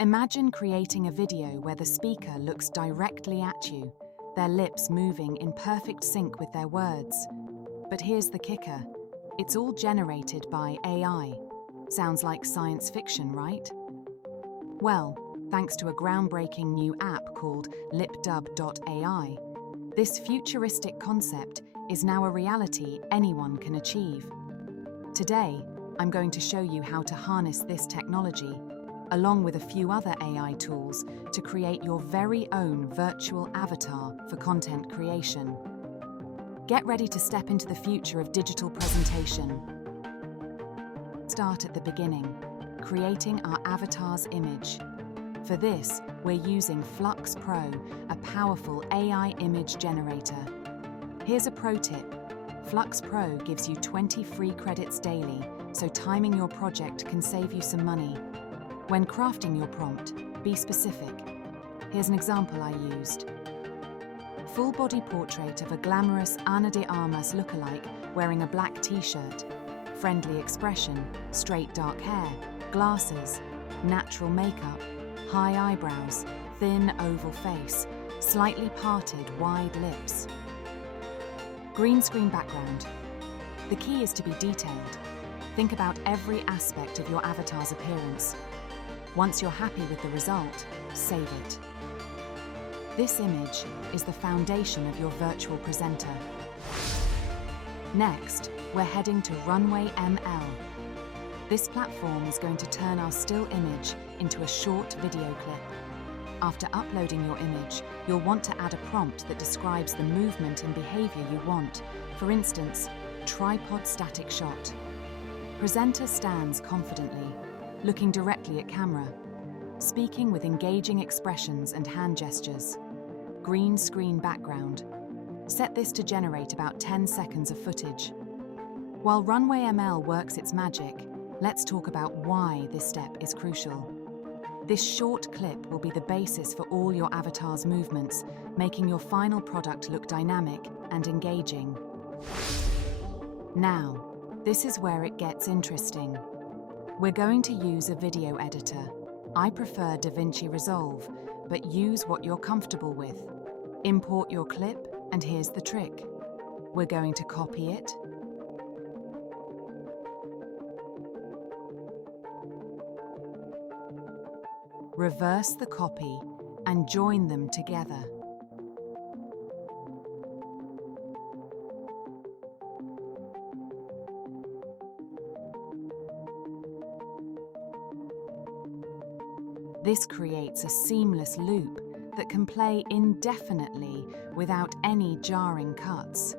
Imagine creating a video where the speaker looks directly at you, their lips moving in perfect sync with their words. But here's the kicker. It's all generated by AI. Sounds like science fiction, right? Well, thanks to a groundbreaking new app called Lipdub AI, this futuristic concept is now a reality anyone can achieve. Today, I'm going to show you how to harness this technology, along with a few other AI tools, to create your very own virtual avatar for content creation. Get ready to step into the future of digital presentation. Start at the beginning, creating our avatar's image. For this, we're using Flux Pro, a powerful AI image generator. Here's a pro tip. Flux Pro gives you 20 free credits daily, so timing your project can save you some money. When crafting your prompt, be specific. Here's an example I used. Full body portrait of a glamorous Ana de Armas lookalike wearing a black t-shirt. Friendly expression, straight dark hair, glasses, natural makeup, high eyebrows, thin oval face, slightly parted wide lips. Green screen background. The key is to be detailed. Think about every aspect of your avatar's appearance. Once you're happy with the result, save it. This image is the foundation of your virtual presenter. Next, we're heading to Runway ML. This platform is going to turn our still image into a short video clip. After uploading your image, you'll want to add a prompt that describes the movement and behavior you want. For instance, tripod static shot. Presenter stands confidently, looking directly at camera, speaking with engaging expressions and hand gestures. Green screen background. Set this to generate about 10 seconds of footage. While Runway ML works its magic, let's talk about why this step is crucial. This short clip will be the basis for all your avatar's movements, making your final product look dynamic and engaging. Now, this is where it gets interesting. We're going to use a video editor. I prefer Davinci Resolve, but use what you're comfortable with. Import your clip, and here's the trick. We're going to copy it, reverse the copy, and join them together. This creates a seamless loop that can play indefinitely without any jarring cuts.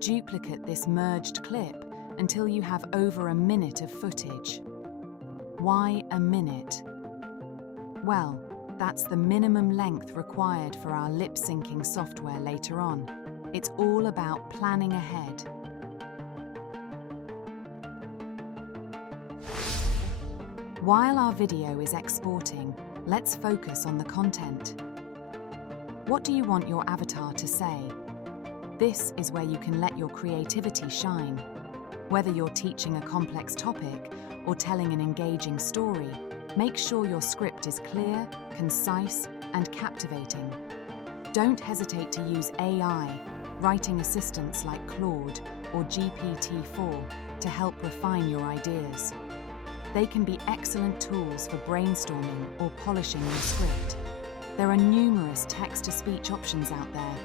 Duplicate this merged clip until you have over a minute of footage. Why a minute? Well, that's the minimum length required for our lip-syncing software later on. It's all about planning ahead. While our video is exporting, let's focus on the content. What do you want your avatar to say? This is where you can let your creativity shine. Whether you're teaching a complex topic or telling an engaging story, make sure your script is clear, concise, and captivating. Don't hesitate to use AI, writing assistants like Claude or GPT-4 to help refine your ideas. They can be excellent tools for brainstorming or polishing your script. There are numerous text-to-speech options out there,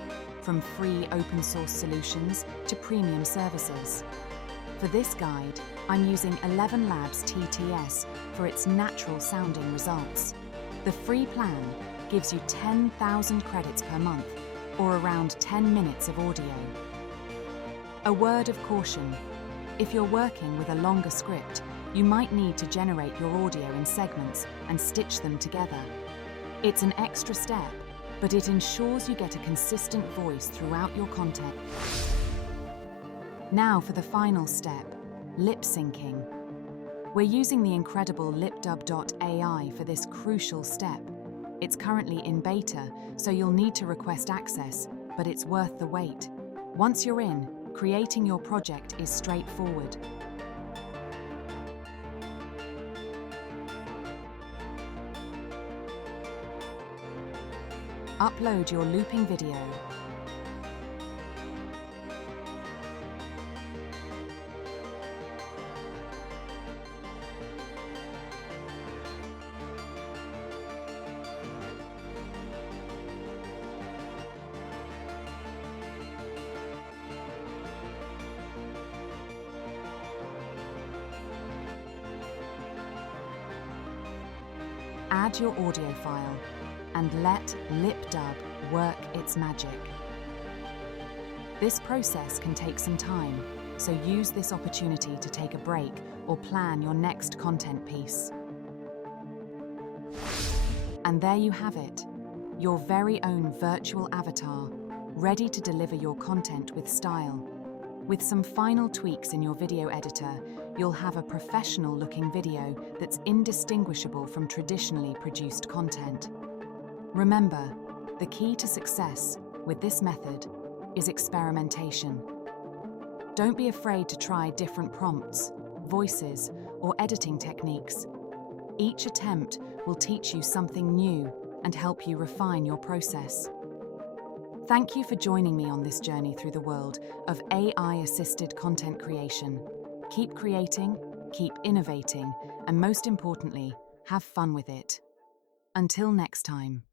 from free open-source solutions to premium services. For this guide, I'm using ElevenLabs TTS for its natural-sounding results. The free plan gives you 10,000 credits per month, or around 10 minutes of audio. A word of caution: if you're working with a longer script, you might need to generate your audio in segments and stitch them together. It's an extra step, but it ensures you get a consistent voice throughout your content. Now for the final step, lip syncing. We're using the incredible Lipdub AI for this crucial step. It's currently in beta, so you'll need to request access, but it's worth the wait. Once you're in, creating your project is straightforward. Upload your looping video. Add your audio file and let Lipdub work its magic. This process can take some time, so use this opportunity to take a break or plan your next content piece. And there you have it, your very own virtual avatar, ready to deliver your content with style. With some final tweaks in your video editor, you'll have a professional-looking video that's indistinguishable from traditionally produced content. Remember, the key to success with this method is experimentation. Don't be afraid to try different prompts, voices, or editing techniques. Each attempt will teach you something new and help you refine your process. Thank you for joining me on this journey through the world of AI-assisted content creation. Keep creating, keep innovating, and most importantly, have fun with it. Until next time.